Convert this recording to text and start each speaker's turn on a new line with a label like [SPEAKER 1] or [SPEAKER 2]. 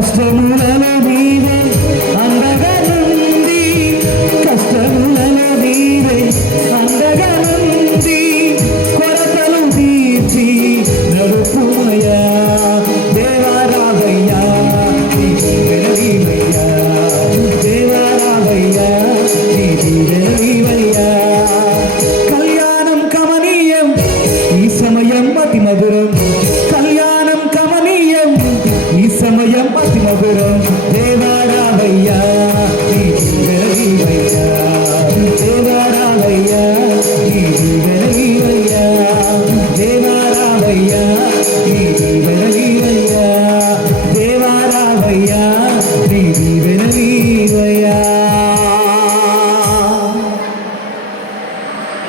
[SPEAKER 1] కష్టములలో నీవే